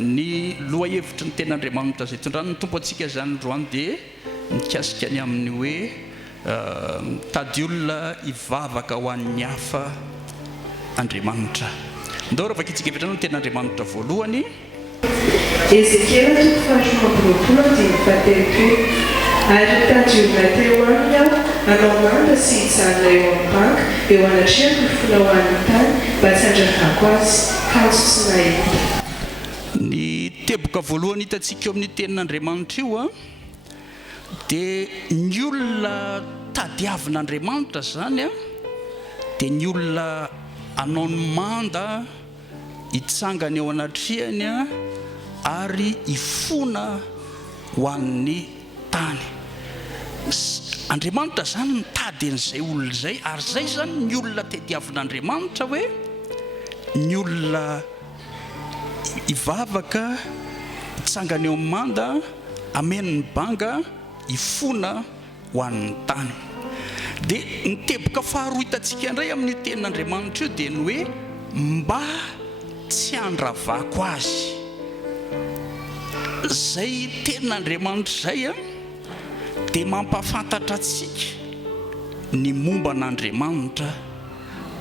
ny lohahevitry ny ten'Andriamanitra izay tondrany ny tompo antsika izany androany dia mikasika ny amin'ny hoe mitady olona hivavaka ho an'ny hafa Andriamanitra. Ndao raha vakitsika evitrano ny ten'Andriamanitra voalohany. Ezekiela 3:20 ary mitady olona teo aminy aho hanao manda sy hijanona eo amin'ny banka eo anatrehako ny fola ho an'ny tany mba tsy handravako azy hazo tsy nahita. Ny teboka voalohany hitantsika eo amin'ny tenin'Andriamanitra io dia ny olona tadiavin'Andriamanitra zany dia ny olona hanao ny manda hitsangana eo anatrehany ary hifona ho an'ny tany. Andriamanitra zany mitady an'izay olona izay, ary zay zany ny olona tadiavin'Andriamanitra hoe ny olona hivavaka hitsangana eo amin'ny manda ameny ny banga hifona ho an'ny tany. Dia ny teboka faharoa hitantsika indray amin'ny tenin'Andriamanitra io dia ny hoe mba tsy handravako azy. Zay tenin'Andriamanitra zay dia mampafantatra atsika ny momba n'Andriamanitra,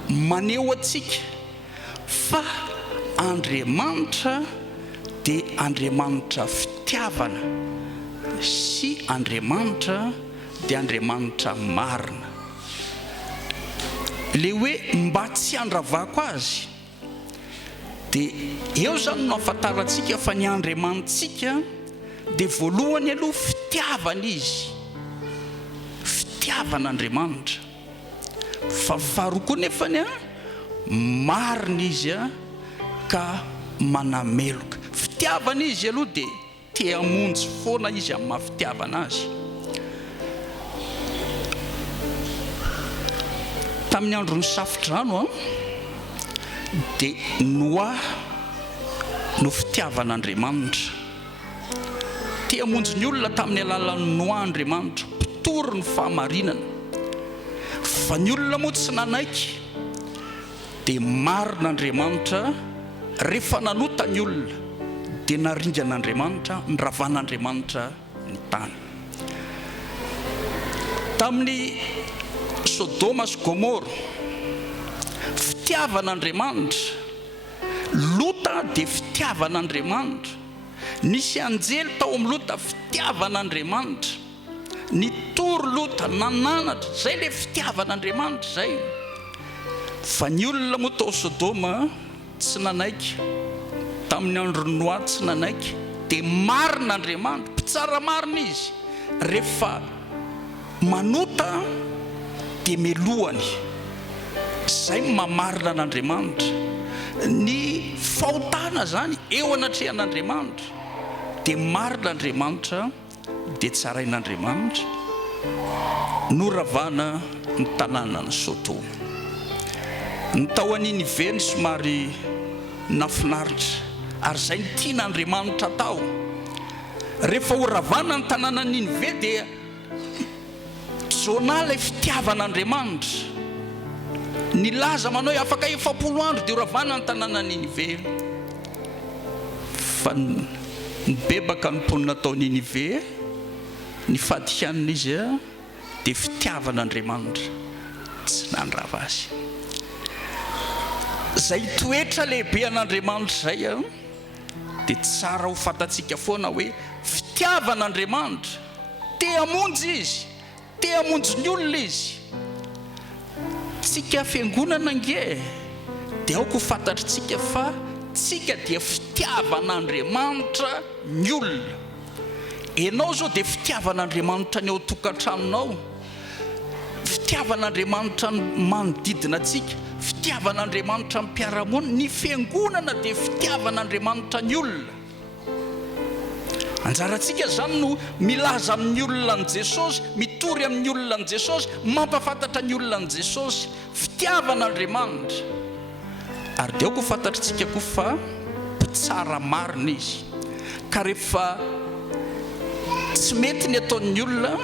maneho atsika fa Andriamanitra dia Andriamanitra fitiavana sy Andriamanitra dia Andriamanitra marina. Le hoe mba tsy handravako azy dia eo zany no ahafantarantsika fa ny Andriamanitsika dia voalohany aloha fitiavana izy, fitiavan'Andriamanitra, fa faharoa koa nefany marina izy ka manameloka. Fitiavana izy aloha dia te hamonjy foana izy amin'ny mahafitiavana azy. Tamin'ny andron'ny safotrano dia Noa no fitiavan'Andriamanitra. Te hamonjy ny olona tamin'ny alalan'ny Noa Andriamanitra, mpitory ny fahamarinana. Fa ny olona moa tsy nanaiky dia marin'Andriamanitra rehefa nanota ny olona dia naringan'Andriamanitra, niravan'Andriamanitra ny tany. Tamin'ny Sodoma sy Gomora fitiavan'Andriamanitra, Lota dia fitiavan'Andriamanitra, nisy anjely tao amin'ny Lota fitiavan'Andriamanitra, nitory Lota nananatra, zay le fitiavan'Andriamanitra zay. Fa ny olona moa tao Sodoma tsy nanaiky, tamin'ny andron'ny Noa tsy nanaiky, dia marin'Andriamanitra, mpitsara marina izy, rehefa manota dia melohany. Zay mamarina an'Andriamanitra. Ny fahotana zany eo anatrehan'Andriamanitra dia marin'Andriamanitra dia tsarain'Andriamanitra, noravana ny tanànan'ny Sodoma. Ny tao an'Ninive ny somary nafinaritra, ary zay ny tian'Andriamanitra tao. Rehefa ho ravana ny tanànan'ny Ninive dia Jona ilay fitiavan'Andriamanitra nilaza manao hoe afaka 70 andro dia ravana ny tanànan'ny Ninive. Fa nibebaka ny mponina tao Ninive, ny fadikanina izy dia fitiavan'Andriamanitra tsy nandrava azy. Zay toetra lehibe an'Andriamanitra zay dia tsara ho fantatsika foana hoe fitiavan'Andriamanitra, te hamonjy izy, te hamonjy ny olona izy. Tsika fiangonana nge dia aoko ho fantatritsika fa tsika dia fitiavan'Andriamanitra ny olona. Ianao zao dia fitiavan'Andriamanitra ny ao tokantranonao, fitiavan'Andriamanitra ny manodidina atsika, fitiavan'Andriamanitra ny mpiara-monina. Ny fiangonana dia fitiavan'Andriamanitra ny olona. Anjarantsika zany no milaza amin'ny olona ny Jesosy, mitory amin'ny olona ny Jesosy, mampafantatra ny olona ny Jesosy, fitiavan'Andriamanitra. Ary dia aoko fantatritsika koa fa mpitsara marina izy. Ka rehefa tsy mety ny ataon'ny olona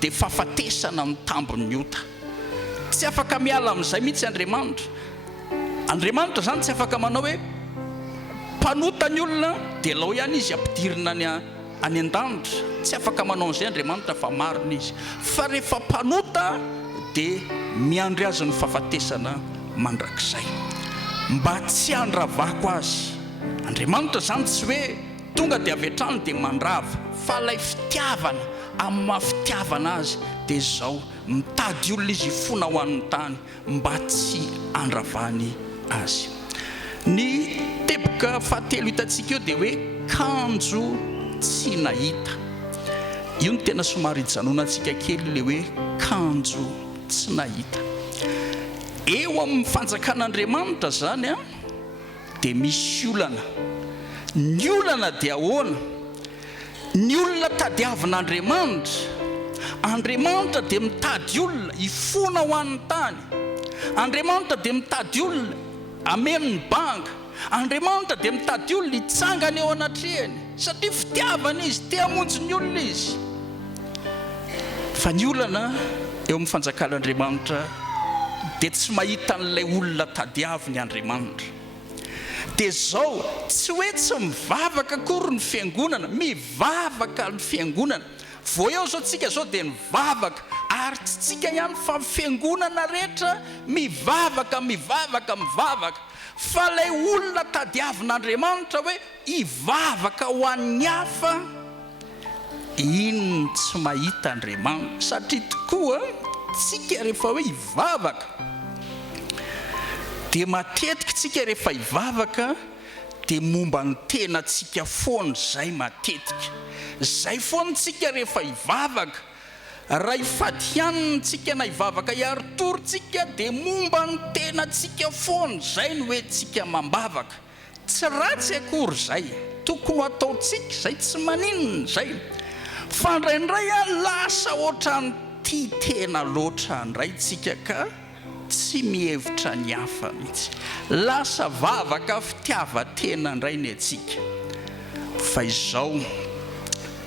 dia fahafatesana ny tambon'ny ota. Tsy afaka miala amin'izay mihitsy Andriamanitra. Andriamanitra zany tsy afaka manao hoe mpanota ny olona dia lao ihany izy ampidirina any an-danitra. Tsy afaka manao an'izay Andriamanitra fa marina izy. Fa rehefa mpanota dia miandry azy ny fahafatesana mandrakizay mba tsy handravako azy. Andriamanitra zany tsy hoe tonga dia avy hatrany dia mandrava, fa ilay fitiavana, amin'ny mahafitiavana azy dia izao mitady olona izy hifona ho an'ny tany mba tsy handravany azy. Ny teboka fahatelo hitantsika eo dia hoe kanjo tsy nahita. Io no tena somary hijanonantsika kely ilay hoe kanjo tsy nahita. Eo amin'ny fanjakan'Andriamanitra zany dia misy olana. Ny olana dia ahoana? Ny olona tadiavin'Andriamanitra. Andriamanitra dia mitady olona hifona ho an'ny tany. Andriamanitra dia mitady olona ameno ny banga. Andriamanitra dia mitady olona hitsangana eo anatrehany satria fitiavana izy, te hamonjy ny olona izy. Fa ny olana eo amin'ny fanjakan'Andriamanitra dia tsy mahita an'ilay olona tadiaviny Andriamanitra. Dia izao tsy hoe tsy mivavaka akory ny fiangonana, mivavaka ny fiangonana. Vao eo zao tsika zao dia mivavaka, ary tsy tsika ihany fa fiangonana rehetra mivavaka. Fa ilay olona tadiavin'Andriamanitra hoe hivavaka ho an'ny hafa, iny tsy mahita Andriamanitra. Satria tokoa tsika rehefa hoe hivavaka dia matetika tsika rehefa hivavaka dia momba ny tenantsika foana zay matetika. Zay foana tsika rehefa hivavaka. Raha hifady ihany tsika na hivavaka hiaritorytsika dia momba ny tenantsika foana zay no hoe tsika mambavaka. Tsy ratsy akory zay, tokony ataontsika zay, tsy maninona zay. Fa indraindray lasa ohatran'ny tia tena loatra indray tsika ka tsy mihevitra ny hafa mihitsy. Lasa vavaka fitiava-tena indray ny atsika. Fa izao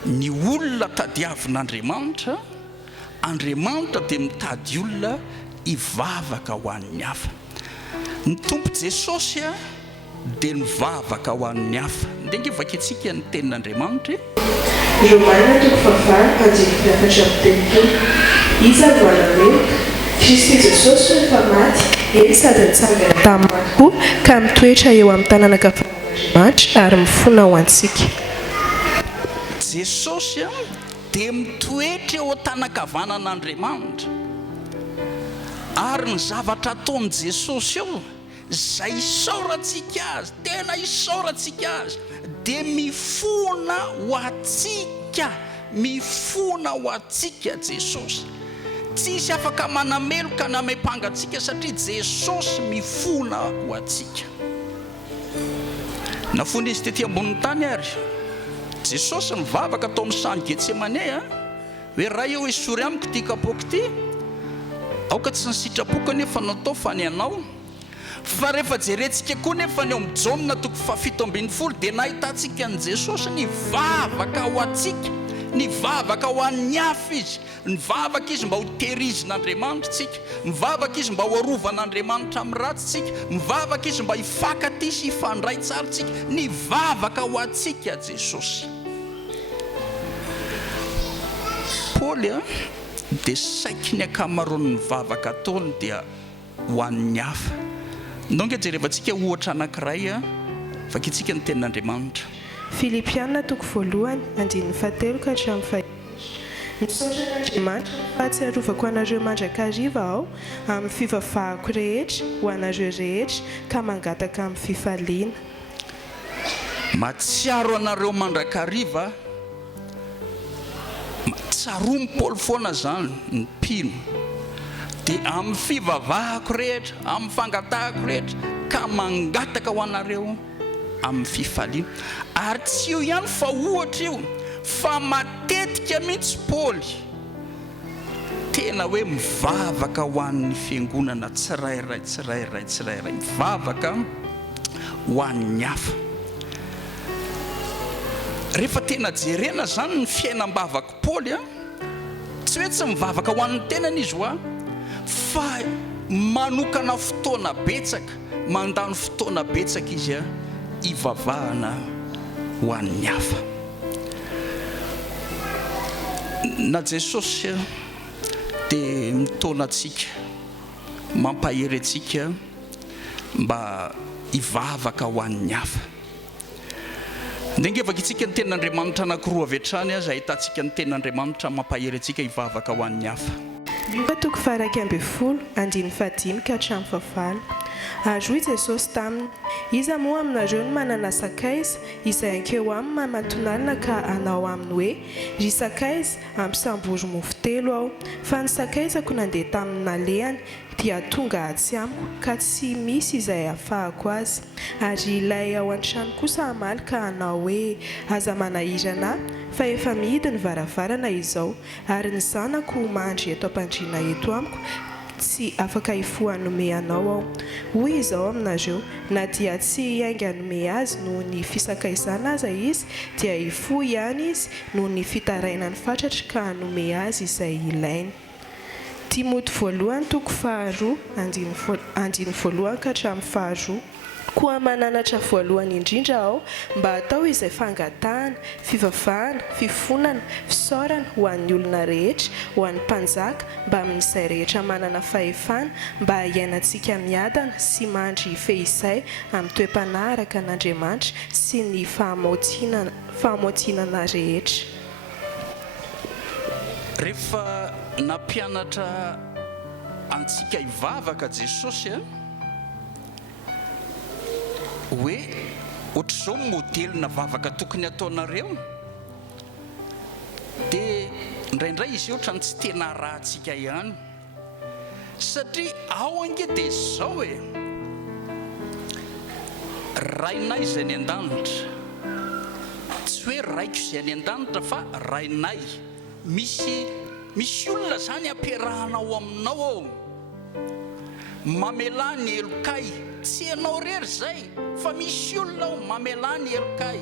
ny olona tadiavin'Andriamanitra, Andriamanitra dia mitady olona hivavaka ho an'ny hafa. Ny Tompo Jesosy dia nivavaka ho an'ny hafa. Ndengy vakintsika ny tenin'Andriamanitra. Romaina 5:7-8. Iza no anameloka Kristy Jesosy rehefa maty, eny sady nitsangana tamin'ny maty ka mitoetra eo amin'ny tanàna ankavan'Andriamanitra ary mifona ho antsika. Jesosy dia mitoetra eo an-tanakavanan'Andriamanitra, ary ny zavatra ataon'i Jesosy eo zay isaorantsika azy, tena isaorantsika azy, dia mifona ho antsika Jesosy. Tsisy afaka manameloka na maipangatsika satria Jesosy mifona ho antsika. Nafona izy tetỳ ambonin'ny tany ary Jesosy mivavaka tao amin'ny sany Getsemane hoe raha eo isory amiko ty kapoaka ty, aoka tsy nisitrapoka nefa natao fa ny anao. Fa rehefa jerentsika koa nefa ny eo amin'ny Jaona 7:20 dia nahitantsika an' Jesosy nivavaka ho antsika, nivavaka ho an'ny hafa izy, nivavaka izy mba ho tehirizon'Andriamanitra tsika, mivavaka izy mba ho arovan'Andriamanitra amin'ny ratsy tsika, mivavaka izy mba hifankaty sy hifandray tsara tsika, nivavaka ho antsika Jesosy. Paoly dia saiky ny ankamaroan'ny mivavaka ataony dia ho an'ny hafa. Donc jerevantsika ohatra anankiray vakintsika ny tenin'Andriamanitra. Filipiana 1:7-5. Misaotra an'Andriamanitra fa tsy arovako anareo mandrakariva aho amin'ny fivavahako rehetra ho anareo rehetra ka mangataka amin'ny fifaliana. Matsiaro anareo mandrakariva, tsaromy Paoly foana zany ny mpino, dia amin'ny fivavahako rehetra, amin'ny fangatahako rehetra ka mangataka ho anareo amin'ny fifaliana. Ary tsy io ihany fa ohatra io, fa matetika mihitsy Paoly tena hoe mivavaka ho an'ny fiangonana tsirairay, mivavaka ho an'ny hafa. Rehefa tena jerena zany ny fiainam-bavaka Paoly tsy hoe tsy mivavaka ho an'ny tenany izy hoa, fa manokana fotoana betsaka, mandany fotoana betsaka izy ivavahana ho an'ny hafa. Na Jesosy dia mitona antsika, mampahery antsika mba hivavaka ho an'ny hafa. Ndengevaka itsika ny ten'Andriamanitra anankiroa avy hatrany aza ahitantsika ny ten'Andriamanitra mampahery antsika hivavaka ho an'ny hafa. Toko faraka ambin'ny folo andiny fahadimy ka hatramin'ny fahavalo. Ary hoy Jesosy taminy, iza moa aminareo no manana sakaiza izay ankeo aminy mamantonalina ka anao aminy hoe, ry sakaiza ampisambory mofo 3 aho, fa ny sakaizako nandeha tamin'ny nalehany dia tonga atsy amiko ka tsy misy izay ahafahako azy. Ary ilay ao an-trano kosa hamaly ka anao hoe, aza manahirana fa efa mihidy ny varavarana izao, ary ny zanako mandry eto am-pandriana eto amiko tsy afaka hifoha hanome anao aho. Hoy izao aminareo, na dia tsy hiainga hanome azy noho ny fisakaizana aza izy, dia hifoha ihany izy noho ny fitarainany fatratra ka hanome azy izay ilainy. Timoty 1:2-2 ka hatramin'ny 2. Koa mananatra voalohany indrindra aho mba atao izay fangatahana, fivavahana, fifonana, fisaorana ho an'ny olona rehetra, ho an'ny mpanjaka, mba amin'izay rehetra manana fahefana, mba hiainantsika miadana sy mandry feizay amin'ny toe-panaraka an'Andriamanitra sy ny fahamotinana rehetra. Rehefa nampianatra antsika hivavaka Jesosy hoe ohatr'izao modelina vavaka tokony ataonareo, dia indraindray izy ohatrany tsy tena rahantsika ihany, satria ao ange dia izao hoe rainay izay ny an-danitra, tsy hoe raiko izay ny an-danitra fa rainay. Misy olona zany ampiarahanao aminao ao, mamela ny elokay, tsy anao rery zay fa misy olona ao mamela ny elokay,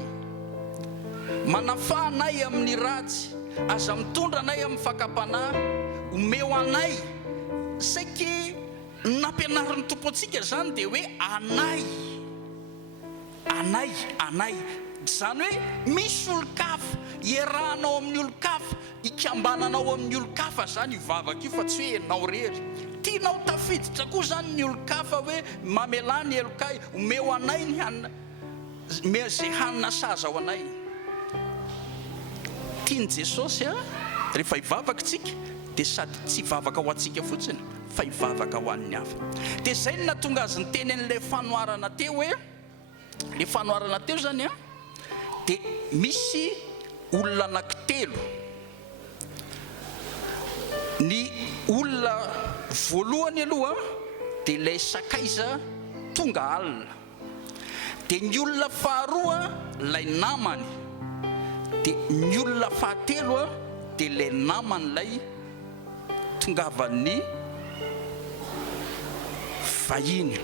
manafahanay amin'ny ratsy, aza mitondra anay amin'ny fakapanahy, omeo anay. Saiky nampianarin'ny tompo antsika zany dia hoe anay, zany hoe misy olo-kafa iarahanao amin'ny olo-kafa, ikambananao amin'ny olo-kafa zany ivavaka io, fa tsy hoe enao rery. Tianao tafiditra koa zany ny olo-kafa hoe mamela ny elokay, omeo anay ny hanina, zay hanina saza ao anay. Tiany Jesosy rehefa hivavaka tsika dia sady tsy hivavaka ho antsika fotsiny fa hivavaka ho an'ny hafa. Dia zay no nahatonga azy ny teny an'ilay fanoharana teo hoe, le fanoharana teo zany dia misy olona anankitelo. Ny olona voalohany aloha dia ilay sakaiza tonga alina, dia ny olona faharoa ilay namany, dia ny olona fahatelo dia ilay namany ilay tongavan'ny vahiny.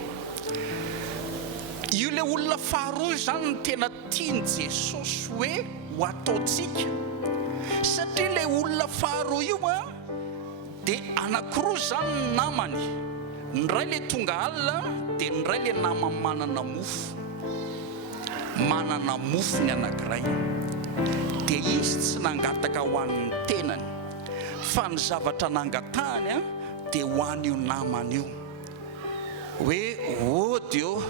Io ilay olona faharoa zany ny tena tiany Jesosy hoe ho ataontsika, satria ilay olona faharoa io dia anankiroa zany ny namany, ny ray ilay tonga alina dia ny ray ilay namany manana mofo ny anankiray. Dia izy tsy nangataka ho an'ny tenany, fa ny zavatra nangatahany dia ho an'io namany io, hoe dio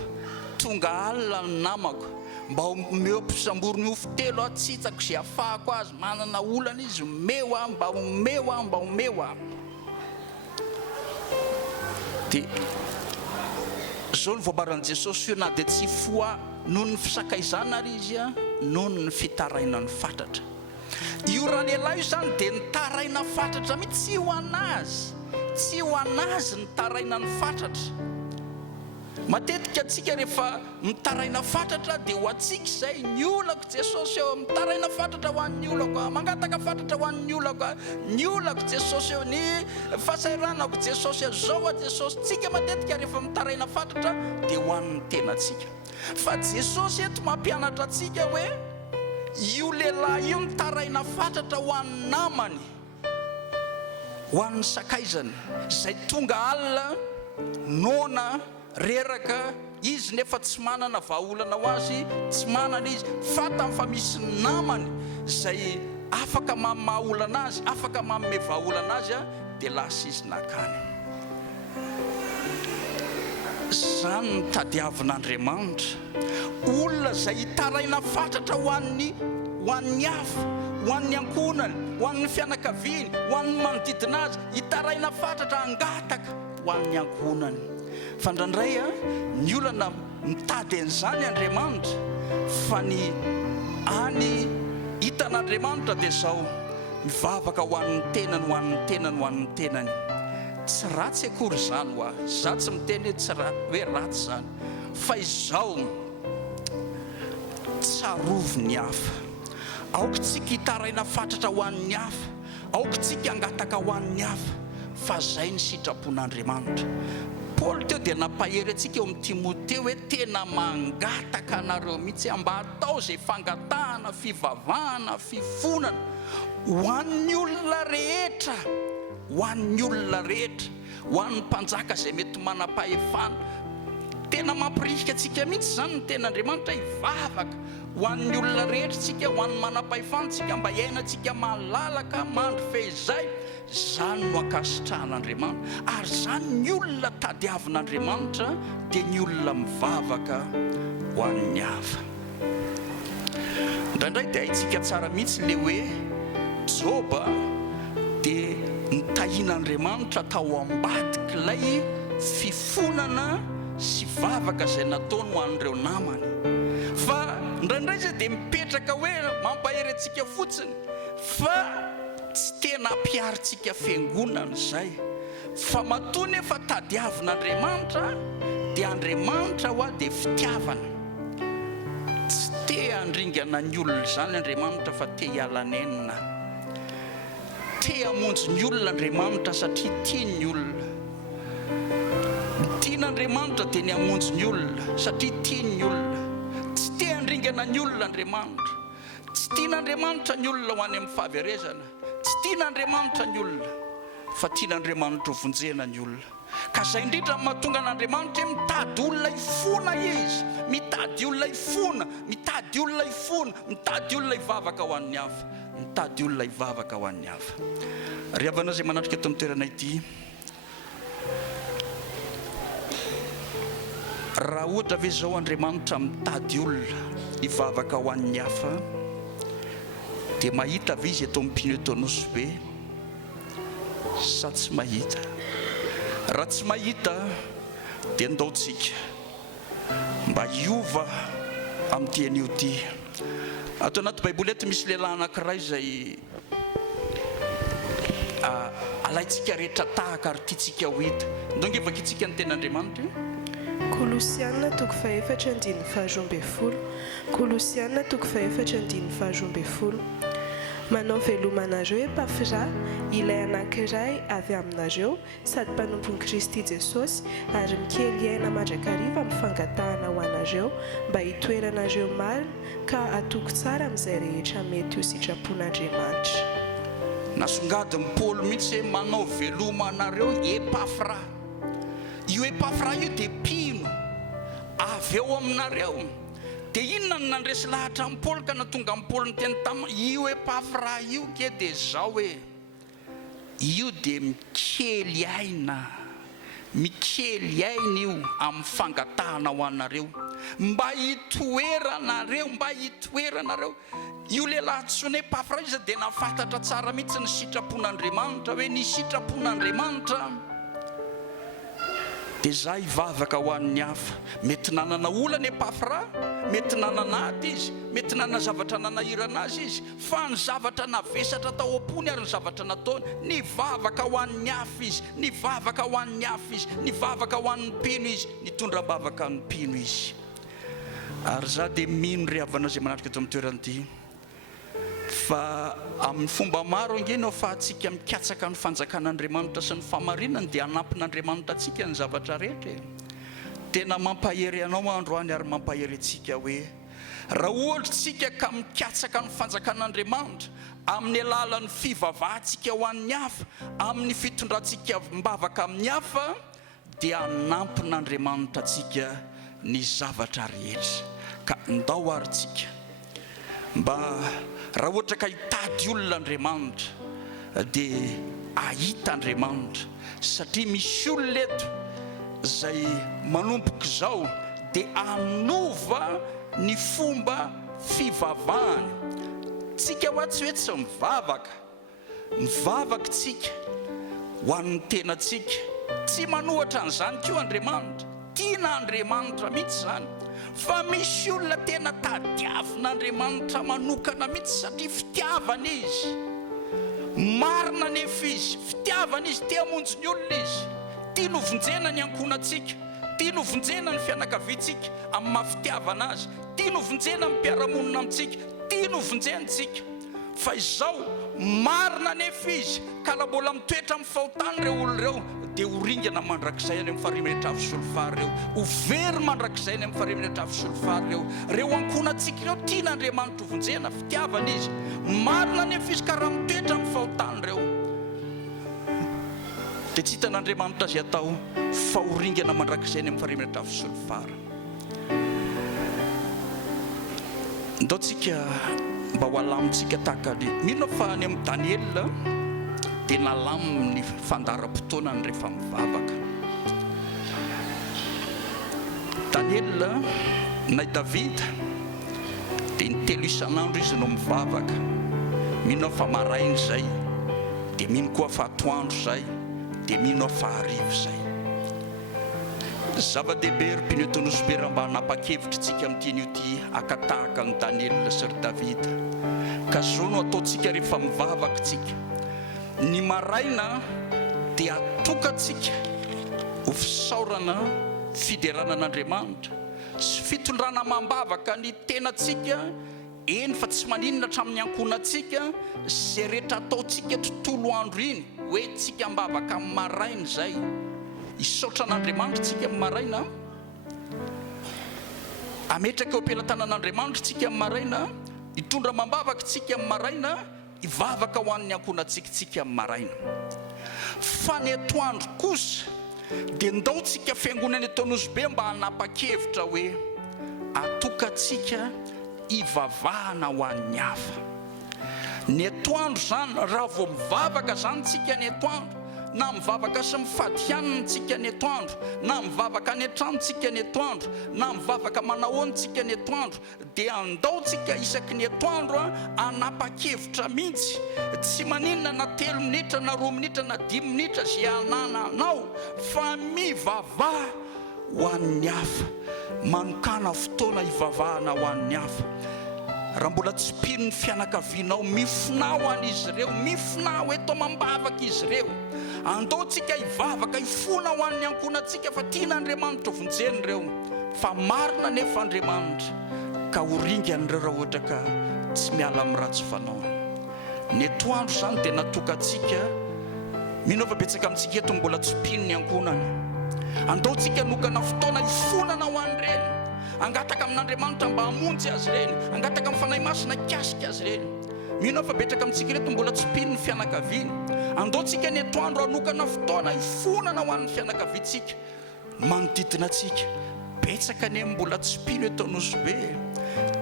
tonga alina ny namako, mba omeo mpisambory mofo 3 tsy hitsako izay ahafahako azy, manana olana izy, mba omeo. Dia zao ny voabaran'i Jesosy io, na dia tsy foa noho ny fisakaizana ary izy noho ny fitarainany fatratra. Io raha lehilahy io zany dia nitaraina fatratra mihitsy, tsy ho anazy nitarainany fatratra. Matetika atsika rehefa mitaraina fatratra dia ho atsika izay ny olako Jesosy eo, mitaraina fatratra ho an'ny olako, mangataka fatratra ho an'ny olako, ny olako Jesosy eo, ny fahasairanako Jesosy eo, zao a Jesosy. Tsika matetika rehefa mitaraina fatratra dia ho an'ny tenatsika, fa Jesosy eto mampianatra atsika hoe io lehilahy io mitaraina fatratra ho an'ny namany, ho an'ny sakaizany, izay tonga alina nona reraka izy nefa tsy manana vahaolana ho azy, tsy manana izy, fatany fa misy namany zay afaka mamahaolana azy, afaka manome vahaolana azy dia lasa izy nakany. Zany ny tadiavin'Andriamanitra, olona zay hitaraina fatratra ho an'ny hafa, ho an'ny ankonany, ho an'ny fianakaviany, ho an'ny manodidina azy, hitaraina fatratra angataka ho an'ny ankonany. Fa ndraindray ny olana mitady an'izany Andriamanitra, fa ny hitan'Andriamanitra dia zao mivavaka ho an'ny tenany, ho an'ny tenany, ho an'ny tenany. Tsy ratsy akory zany ho ahy, za tsy miteny hoe ratsy zany, fa izao tsarovo ny hafa. Aoka tsika hitaraina fatratra ho an'ny hafa, aoka tsika angataka ho an'ny hafa, fa zay ny sitrapon'Andriamanitra. Paoly teo dia nampahery antsika eo amin'ny Timoteo hoe tena mangataka anareo mihitsy mba hatao zay fangatahana, fivavahana, fifonana ho an'ny olona rehetra, ho an'ny olona rehetra, ho an'ny mpanjaka zay mety manam-pahefana. Tena mampirihika antsika mihitsy zany ny ten'Andriamanitra hivavaka ho an'ny olona rehetra tsika, ho an'ny manam-pahefana tsika, mba hiainantsika malalaka, mandry fehizay. Zany no ankasitrahan'Andriamanitra, ary zany ny olona tadiavin'Andriamanitra dia ny olona mivavaka ho an'ny hafa. Indraindray dia haitsika tsara mihitsy le hoe Joba dia nitahian'Andriamanitra tao ambadiky ilay fifonana sy vavaka izay nataony ho an'ireo namany. Fa ndraindray izay dia mipetraka hoe mampahery antsika fotsiny, fa tsy tena ampiarintsika fiangonana zay, fa matoa nefa tadiavin'Andriamanitra dia Andriamanitra ho ahy dia fitiavana. Tsy te handringana ny olona zany Andriamanitra, fa te hiala nenina, te hamonjy ny olona Andriamanitra satria tia ny olona. Tian'Andriamanitra dia ny hamonjy ny olona satria tia ny olona. Tsy te handringana ny olona Andriamanitra, tsy tian'Andriamanitra ny olona ho any amin'ny fahaverezana, tsy tian'Andriamanitra ny olona, fa tian'Andriamanitra ho vonjena ny olona. Ka zay indrindra mahatonga an'Andriamanitra hoe mitady olona ifona izy, mitady olona ifona, mitady olona ifona, mitady olona hivavaka ho an'ny hafa, mitady olona hivavaka ho an'ny hafa. Ry havana zay manatrika eto amin'ny toerana ity, raha ohatra ve zao Andriamanitra mitady olona hivavaka ho an'ny hafa, dia mahita ve izy eto amin'ny mpinotonosy be sa tsy mahita? Raha tsy mahita dia ndaotsika mba hiova amin'ity anio ty. Ato anaty baiboly eto misy lehilahy anankiray izay alaitsika rehetra tahaka ary tiatsika ho hita. Ndongevaka itsika ny ten'Andriamanitra. Kolosianina toko faefatra andiny faharoa ambin'ny folo. Kolosianina toko faefatra andiny faharoa ambin'ny folo. Manao velomanareo Epafra, ilay anankiray avy aminareo sady mpanompon'i Kristy Jesosy, ary mikely aina mandrakariva mifangatahana ho anareo mba hitoeranareo marina ka atoko tsara amin'izay rehetra mety ho sitrapon'Andriamanitra. Nasongadin'i Paoly mihitsy hoe manao velomanareo Epafra. Io Epafra io dia mpino avy eo aminareo. Dia inona no nandresy lahatra amin'ny Paoly ka natonga amin'ny Paoly ny teny taminy io Epafra io ke dia zao hoe io dia mikely aina io amin'ny fangatahana ho anareo, mba hitoeranareo. Io lehilahy antsoina Epafra izy dia nafantatra tsara mihitsy ny sitrapon'Andriamanitra, hoe ny sitrapon'Andriamanitra dia za hivavaka ho an'ny hafa. Mety nanana olana Epafra, mety nanana ady izy, mety nanana zavatra nanahirana azy izy, fa ny zavatra navesatra tao am-pony ary ny zavatra nataony, nivavaka ho an'ny hafa izy, nivavaka ho an'ny hafa izy, nivavaka ho an'ny mpino izy, nitondra-bavaka ny mpino izy. Ary za dia mino ry havana zay manatrika eto amin'ny toerana ity, fa amin'ny fomba maro angeny ao fahatsika mikatsaka ny fanjakan'Andriamanitra sy ny famarinany dia anampin'Andriamanitra atsika ny zavatra rehetra. Tena mampahery anao androany ary mampahery antsika hoe raha ohatra tsika ka mikatsaka ny fanjakan'Andriamanitra amin'ny alalan'ny fivavahantsika ho an'ny hafa, amin'ny fitondrantsika mbavaka amin'ny hafa, dia anampin'Andriamanitra atsika ny zavatra rehetra. Ka ndao arytsika mba raha ohatra ka hitady olona Andriamanitra dia ahita Andriamanitra, satria misy olona eto izay manomboka izao dia anova ny fomba fivavahany. Tsika ho tsy hoe tsy mivavaka tsika ho an'ny tenantsika, tsy manohatra an'izany koa Andriamanitra. Tiana Andriamanitra mihitsy zany, fa misy olona tena tadiavin'Andriamanitra manokana mihitsy satria fitiavana izy. Marina nefa izy, fitiavana izy, tia hamonjy ny olona izy, tia novonjena ny ankonantsika, tia novonjena ny fianakaviantsika amin'ny mafitiavana azy, tia novonjena ny mpiaramonina amintsika, tia novonjentsika. Fa izao marina nefa izy, ka la mbola mitoetra amin'ny fahotany ireo olona ireo, dia ho ringana mandrakizay any amin'ny farimin'ny trafo solofary ireo, ho very mandrakizay any amin'ny farimin'ny trafo solofary ireo ankonantsika ireo. Tiana Andriamanitra hovonjena, fitiavana izy, marina nefa izy ka raha mitoetra amin'ny fahotany ireo, dia tsy hitan'Andriamanitra azy atao fa ho ringana mandrakizay any amin'ny farimin'ny trafo solofary. Ndaotsika mba ho alamintsika tahaka ny mino fa ny amin'ny Daniel dia nalamin'ny fandaharam-potoanany rehefa mivavaka. Daniel na Davida dia intelo isan'andro izy no mivavaka. Mino fa maraina zay, dia mino koa fa atoandro zay, dia mino fa hariva zay. Zava-dehibe ry mpino eto nosy be raha mba hanapa-kevitra tsika amin'ity n'ioty akatahaka ny Daniel sy ry Davida. Ka zao no ataontsika rehefa mivavaka tsika. Ny maraina dia atokantsika ho fisaorana fiderana an'Andriamanitra sy fitondrana mambavaka ny tenantsika. Eny fa tsy maninona hatramin'ny ankonantsika zay rehetra ataontsika tontolo andro iny, hoe tsika mbavaka amin'ny maraina zay, hisaotra an'Andriamanitra tsika amin'ny maraina, ametraka eo am-pelantanan'Andriamanitra tsika amin'ny maraina, hitondra mambavaka tsika amin'ny maraina, hivavaka ho an'ny ankonantsika tsika amin'ny maraina. Fa ny atoandro kosa dia ndao tsika fiangonana eto Nosy-be mba hanapa-kevitra hoe atokantsika hivavahana ho an'ny hafa. Ny atoandro zany raha vao mivavaka zany tsika ny atoandro, na mivavaka sy mifady hanina tsika ny atoandro, na mivavaka ny an-trano tsika ny atoandro, na mivavaka manahoana tsika ny atoandro, dia andao tsika isaky ny atoandro hanapa-kevitra mihitsy. Tsy maninona na 3 minitra na 2 minitra na 5 minitra zay anananao, fa mivavaha ho an'ny hafa, manokana fotoana hivavahana ho an'ny hafa. Raha mbola tsy pino ny fianakavianao, mifina ho an'izy ireo, mifina ho eto mambavaka izy ireo. Andao tsika hivavaka, hifona ho an'ny ankonantsika, fa tian'Andriamanitra vonjeny ireo. Fa marina nefa Andriamanitra ka ho ringan'ireo raha ohatra ka tsy miala amin'ny ratsy fanaona. Ny atoandro zany dia natokantsika, mino fa betsaka amintsika eto mbola tsy pino ny ankonany. Andao tsika nokana fotoana hifonana ho an'ireny, angataka amin'Andriamanitra mba hamonjy azy ireny, angataka amin'ny fanahy masina kasika azy ireny. Mino fa betraka amintsika reto mbola tsy pino ny fianakaviany. Andao tsika ny atoandro hanokana fotoana hifonana ho an'ny fianakaviantsika. Manodidina atsika betsaka ne mbola tsy pino eto Nosy-be.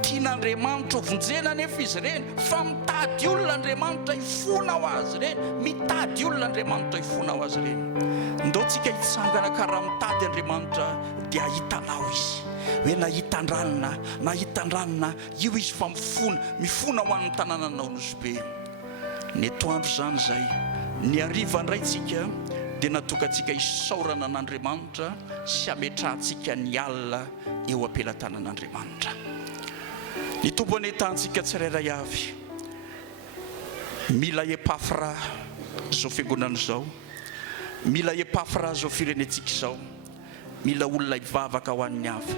Tian'Andriamanitra vonjena nefa izy ireny, fa mitady olona Andriamanitra hifona ho azy ireny, mitady olona Andriamanitra hifona ho azy ireny. Ndao tsika hitsangana karaha mitady Andriamanitra dia hitanao izy, hoe nahitandranina io izy fa mifona ho an'ny tanànanao Nosy-be. Ny atoandro zany zay, ny hariva indray tsika dia natokantsika hisaorana an'Andriamanitra sy hametrahantsika ny alina eo am-pelantanan'Andriamanitra. Ny tompo anentantsika tsirairay avy, mila Epafra zao fiangonana zao, mila Epafra zao firenentsika zao, mila olona hivavaka ho an'ny hafa.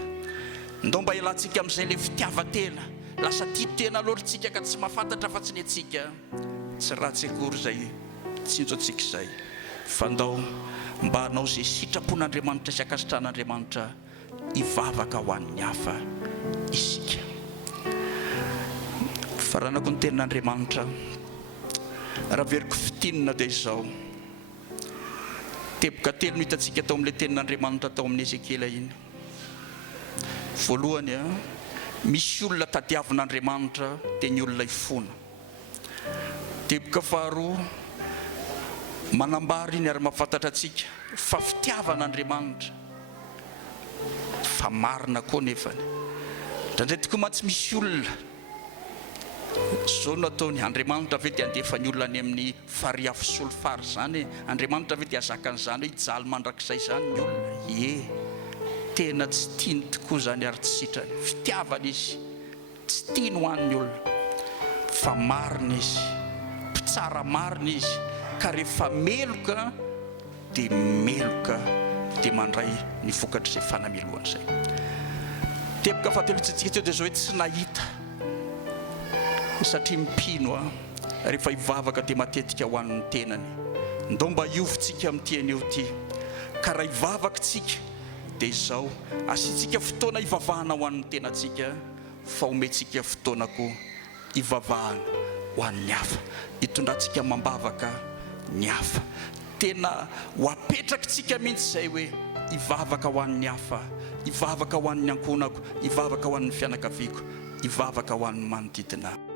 Ndao mba hialantsika amin'izay le fitiavatena, lasa tia tena loatritsika ka tsy mahafantatra fa tsy ny atsika, tsy ratsy akory zay tsinjo atsika izay. Fa ndao mba hanao zay sitrapon'Andriamanitra sy akasitran'Andriamanitra hivavaka ho an'ny hafa isika. Faranako ny tenin'Andriamanitra, raha veriko fitinina dia izao. Teboka 3 no hitatsika tao amin'ilay tenin'Andriamanitra tao amin'ny Ezekela iny. voalohany a misy olona tadiavin'Andriamanitra dia ny olona ifona. Teboka faharoa manambara iny ary mahafantatra antsika fa fitiavan'Andriamanitra fa marina koa nefany. Ndraindray tokoa mantsy misy olona zao nataony Andriamanitra ve dia andefa ny olona any amin'ny fariafo solofary zany, Andriamanitra ve dia azaka an'izany hoe hijaly mandrakizay zany ny olona. Tena tsy tiany tokoa zany ary tsy sitrany. Fitiavana izy, tsy tiany ho an'ny olona, fa marina izy, mpitsara marina izy, ka rehefa meloka dia mandray ny vokatra izay fanamelohana izay. Teboka fahatelontsika teo dia zao hoe tsy nahita, satria mipino rehefa hivavaka dia matetika ho an'ny tenany. Ndao mba hiovitsika amin'ity anio ity, ka raha hivavaka tsika dia izao asiantsika fotoana hivavahana ho an'ny tenantsika, fa omentsika fotoana koa hivavahana ho an'ny hafa, hitondrantsika mambavaka ny hafa. Tena ho apetrakitsika mihitsy izay hoe hivavaka ho an'ny hafa, hivavaka ho an'ny ankonako, hivavaka ho an'ny fianakaviako, hivavaka ho an'ny manodidina.